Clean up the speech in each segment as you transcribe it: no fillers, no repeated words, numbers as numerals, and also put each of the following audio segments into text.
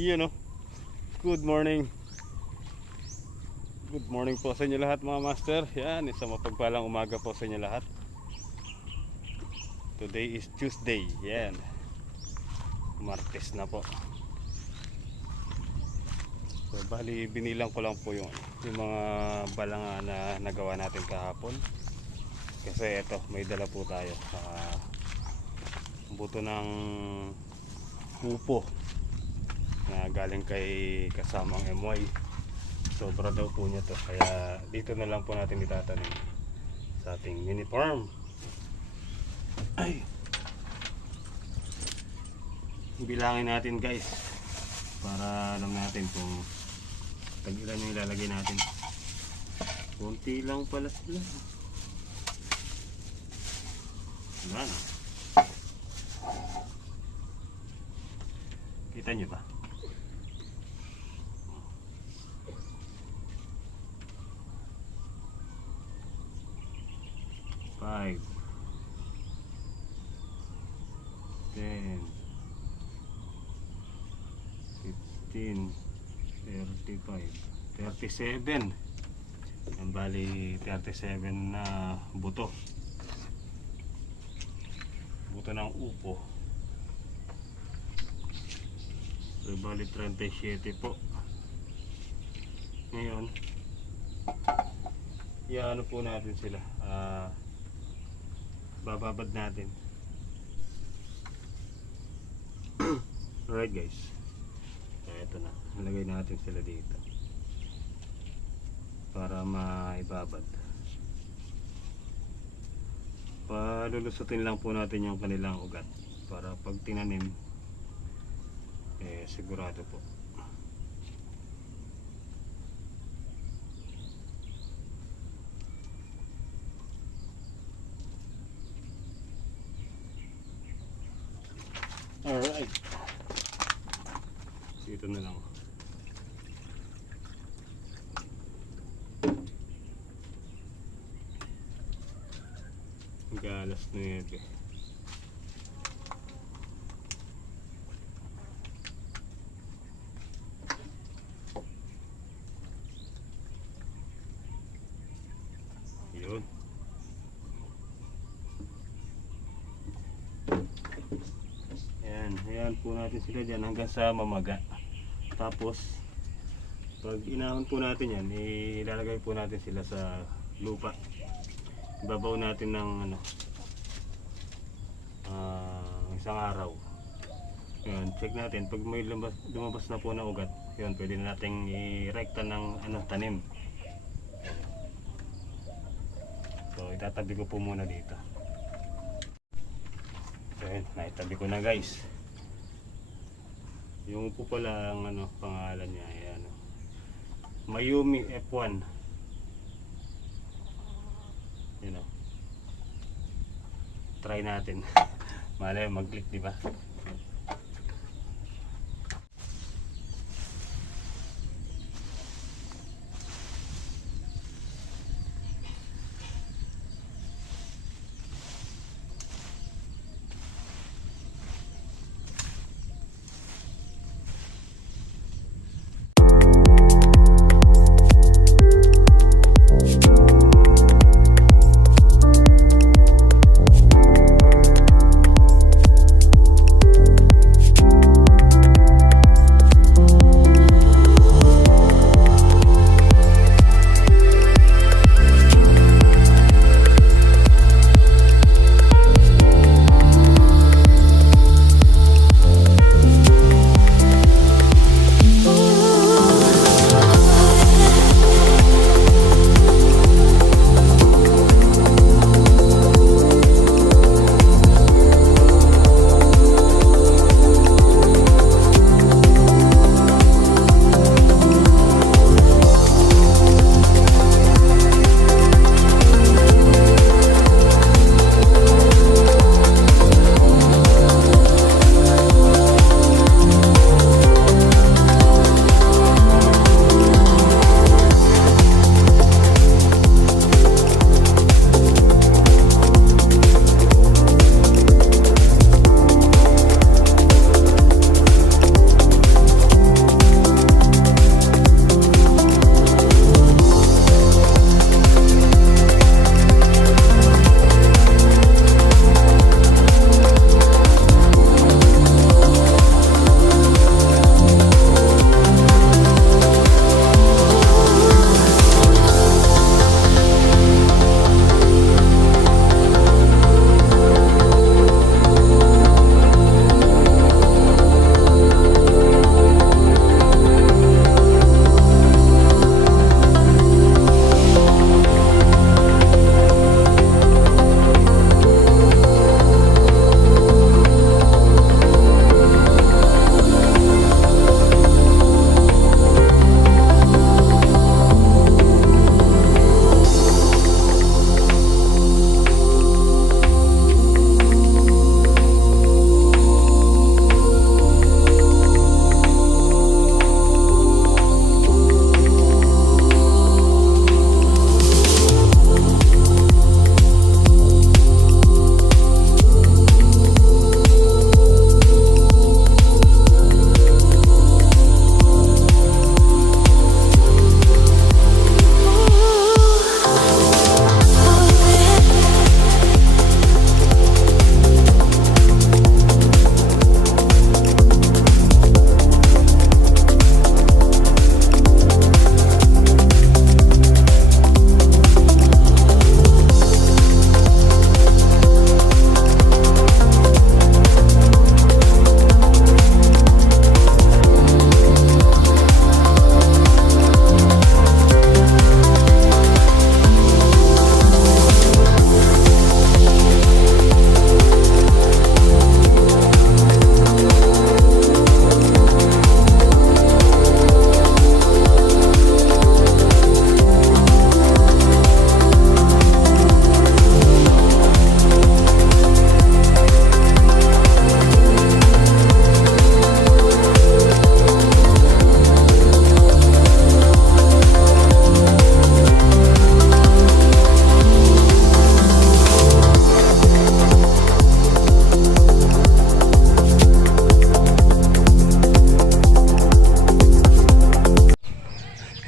Yun o. Good morning. Good morning po sa inyo lahat mga master. Yan, isang mapagpalang umaga po sa inyo lahat. Today is Tuesday. Yan. Martes na po. So, bali binilang ko lang po yung mga balanga na nagawa natin kahapon. Kasi ito, may dala po tayo. Buto ng upo na galing kay kasamang MY. Sobra daw po niya to, kaya dito na lang po natin itatanim sa ating mini farm. Ay, bilangin natin guys para alam natin kung tag-ilan yung ilalagay natin. Kunti lang pala sila. Wala na. Kita nyo ba? Five, 10, 15, 35, 37. Ang bali 37 na buto. Buto ng upo. So, bali 37 po. Ngayon, ano po natin sila. Bababad natin. Alright guys. So, ito na. Nalagay natin sila dito para maibabad. Palulusutin lang po natin yung kanilang ugat para pag tinanim sigurado po. Alright. Dito na lang. Galas 9. Yun. Ayan po natin sila dyan hanggang sa mamaga. Tapos pag inahon po natin yan, ilalagay po natin sila sa lupa. Ibabaw natin ng isang araw. Ayan, check natin pag may lumabas na po na ugat, yun, pwede na natin i-rekta ng tanim. So itatabi ko po muna dito. Ayan, naitabi ko na guys. Yung po pala ang pangalan niya, ayan, Mayumi F1. Try natin. Malay mag-click, di ba?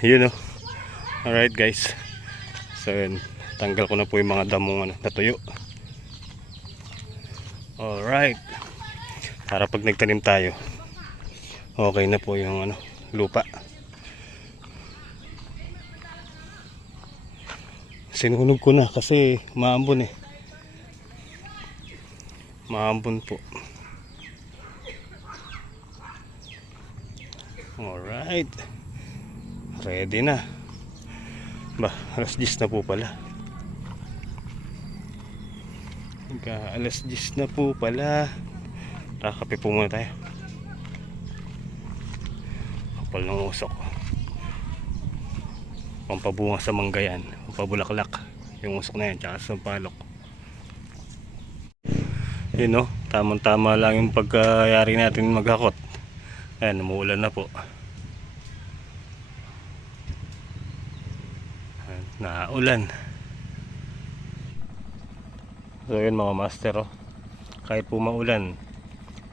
Yun oh. Alright guys. So yun, tanggal ko na po yung mga damong natuyo. Alright. Para pag nagtanim tayo, okay na po yung lupa. Sinunog ko na kasi maambon eh. Maambon po. Alright. Ready na. Ba, alas 10 na po pala. Alas 10 na po pala. Kape po muna tayo. Kapal ng usok. Pampabunga sa manggayan. Pampabulaklak. Yung usok na yan. Tsaka sa palok. Yun o. Tamang-tama lang yung pagkayari natin maghakot. Ayan, umuulan na po. Naulan. So yun mga master oh. Kahit po maulan,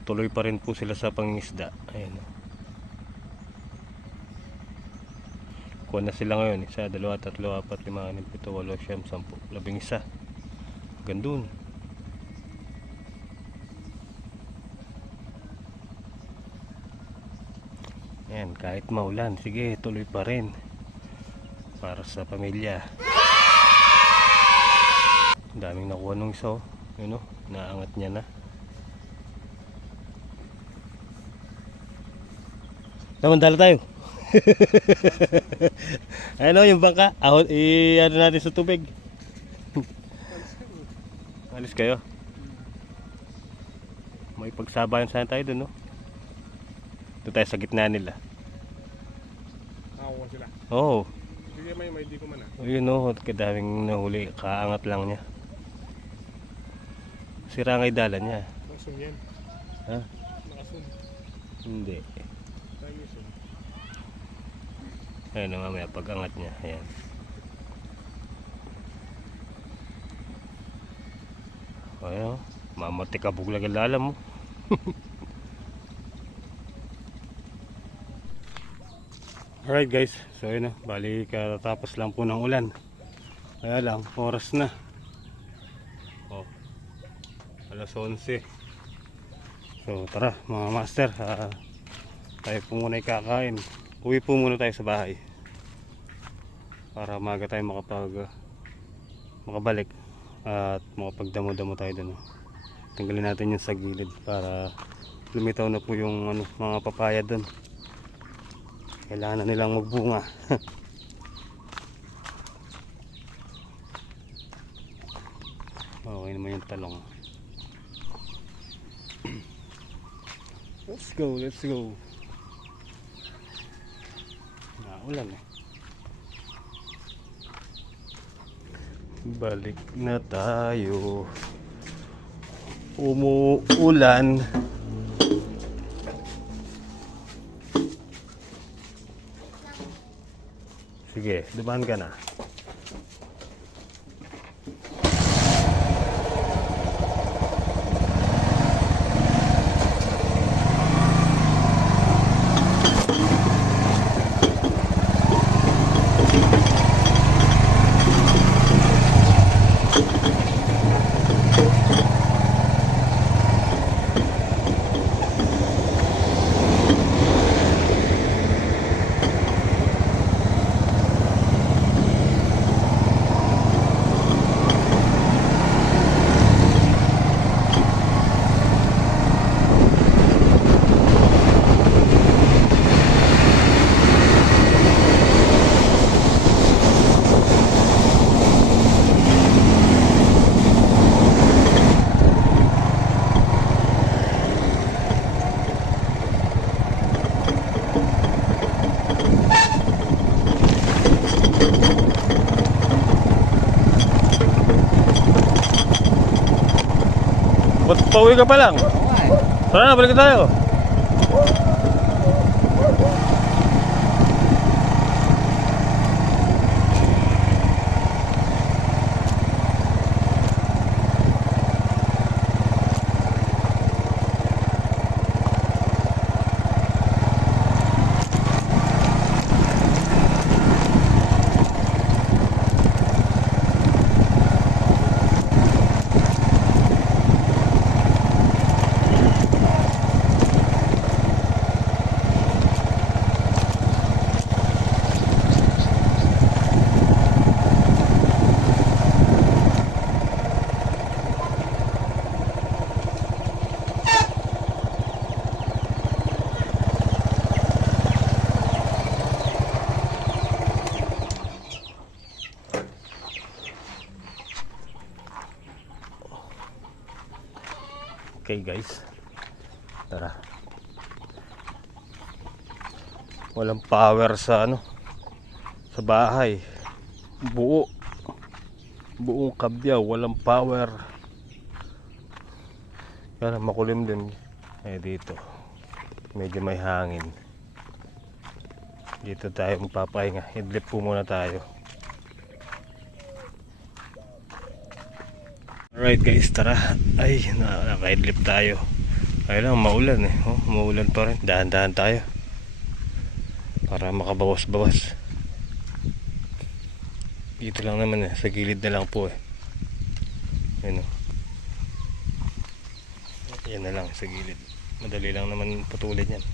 tuloy pa rin po sila sa pangingisda. Ayan oh. Kuha na sila ngayon. 1, 2, 3, 4, 5, 6, 7, 8, 9, 10, 11. Gandun. Ayan, kahit maulan, sige, tuloy pa rin. Para sa pamilya. Daming nakuha nung isa oh. Yun oh, naangat niya na. Namandala tayo. Ano yung bangka? I-ano natin sa tubig. Alis kayo. May pagsabayan sana tayo dun no. Doon tayo sa gitna nila. Nakakuha sila. Oo. Sige may di ko man ah. Yun o, kadaming nahuli. Kaangat lang niya. Sira nga dalan niya. Nakasum yan. Ha? Nakasum. Hindi. Tayo sum. Ayun o mamaya pag-angat niya. Ayan. Ayun o. Mamati ka buglag ang lalam mo. Alright guys, so yun na, bali katapos lang po ng ulan. Kaya lang, oras na. Oh, alas 11. So tara mga master, tayo po muna kakain. Uwi po muna tayo sa bahay. Para maga tayo makabalik. At makapagdamo-damo tayo dun. Tanggalin natin yung sa gilid para lumitaw na po yung mga papaya dun. Kailangan na nilang magbunga. Okay naman yung talong. Let's go, let's go. Naulan eh. Balik na tayo. Umuulan. Sige, dumaan ka na. Ba't pauwi ka pa lang? Tara na, balik tayo. Okay guys, tara. Walang power sa sa bahay. Buong Kabyaw walang power. Kaya makulim din. Dito medyo may hangin. Dito tayo magpapahinga. Idlip po muna tayo. Alright guys, tara. Ay, naka-idlip tayo. Kaya lang maulan maulan pa rin. Dahan-dahan tayo para makabawas-bawas. Dito lang naman sa gilid na lang po Yan yan na lang sa gilid. Madali lang naman putulin yan.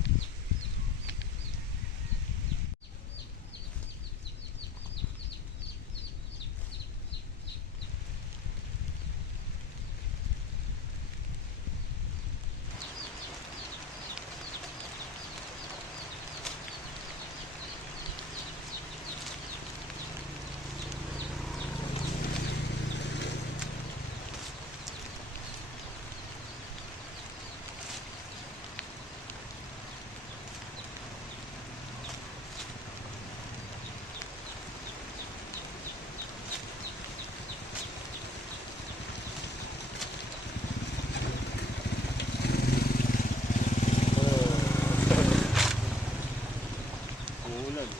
Uulan.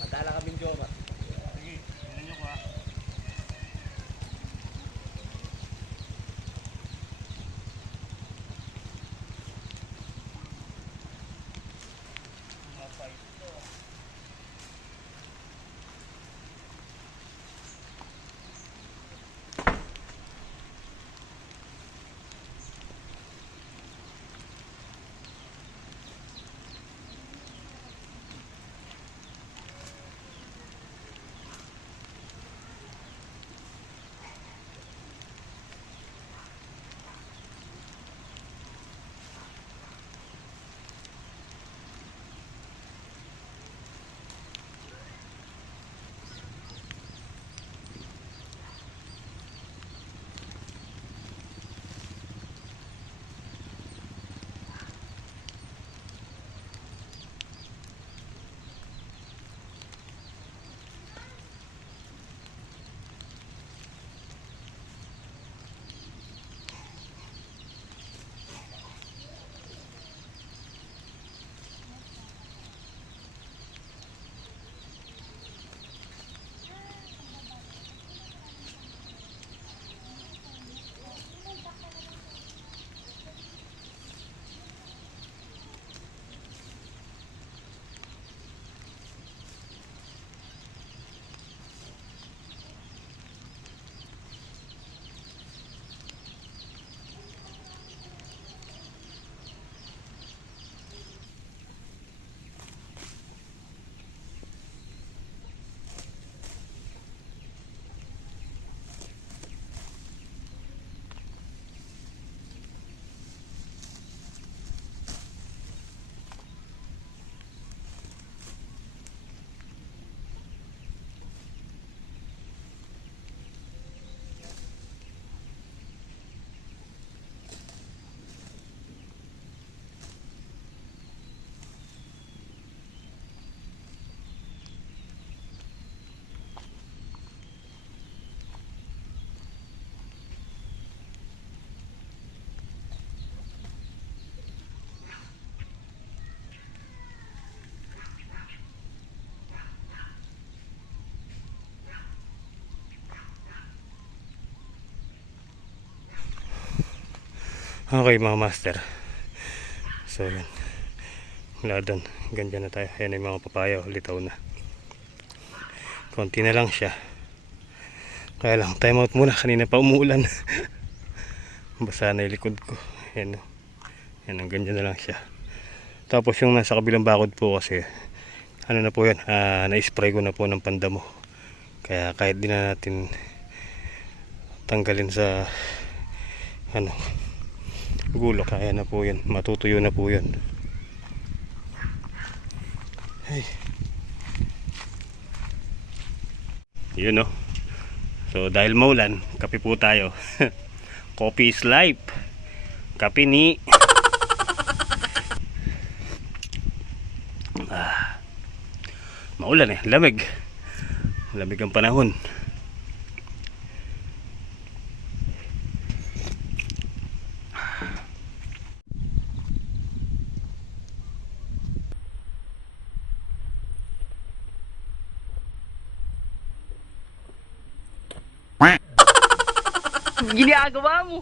Madala kaming jowa. Sige, tingnan nyo ko Okay mga master. So yun. Wala doon. Ganyan na tayo. Ayan yung mga papaya. Litaw na. Konti na lang siya. Kaya lang, time out muna. Kanina pa umuulan. Basa na yung likod ko. Ayan. Ayan, ganyan na lang siya. Tapos yung nasa kabilang bakod po kasi, ano na po yan, na-spray ko na po ng pandamo. Kaya kahit di na natin tanggalin sa gulo, kaya na po yan. Matutuyo na po yan. Ay. Yun, no? So dahil maulan, kape po tayo. Coffee is life. Kape ni maulan lamig. Lamig ang panahon. Ginagawa mo.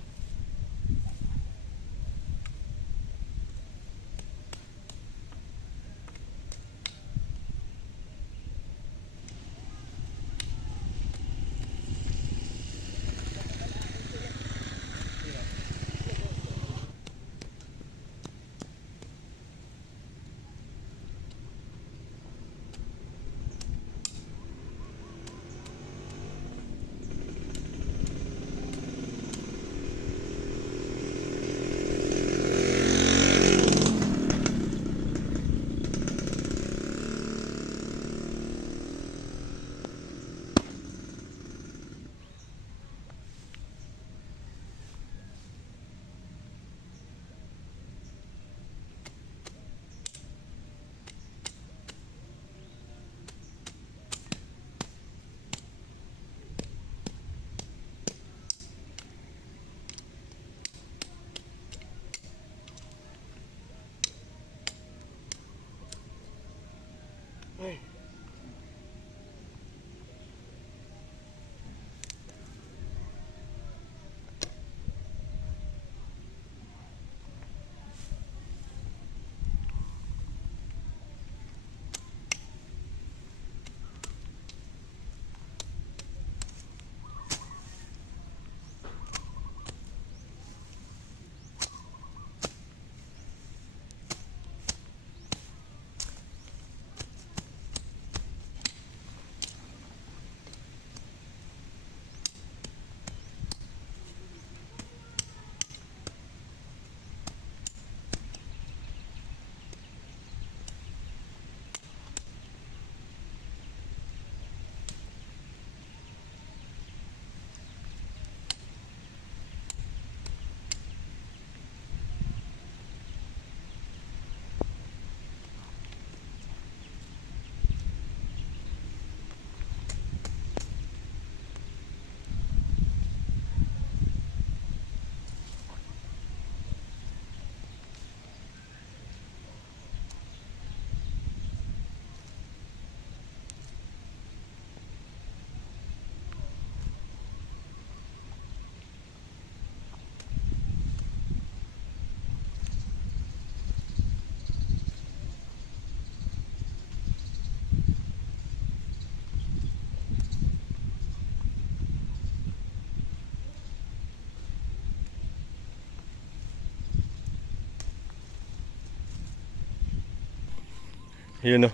Yun, no?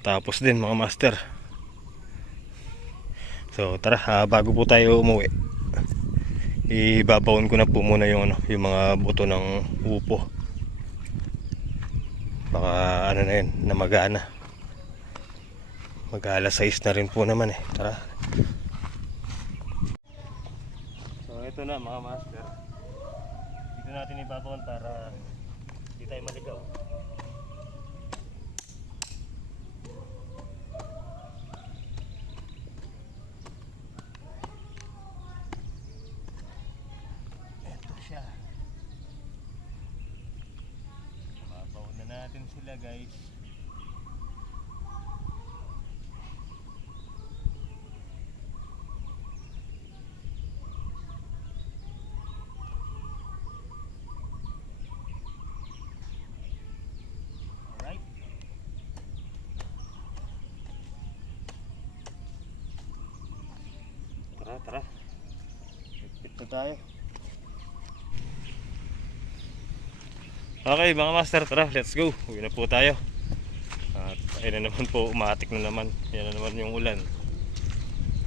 Tapos din mga master. So tara, bago po tayo umuwi, ibabawon ko na po muna yung yung mga buto ng upo. Baka na yun, namagana. Mag-alas 6 na rin po naman Tara. So ito na mga master. Dito natin ibabawon para hindi tayo maligaw. Natin sila guys. Tara. Pit na tayo. Okay mga master, tara, let's go. Uwi na po tayo. At ayun na naman po, umatik na naman. Yan na naman yung ulan.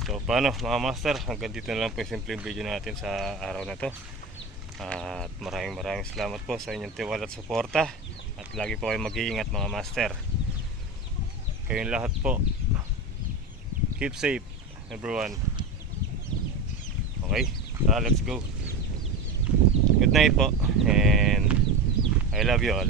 So paano mga master, hanggang dito na lang po yung simpleng video natin sa araw na to. At maraming salamat po sa inyong tiwala at suporta. At lagi po kayong mag-iingat mga master. Kayong lahat po, keep safe everyone. Okay, let's go. Good night po, and I love you all.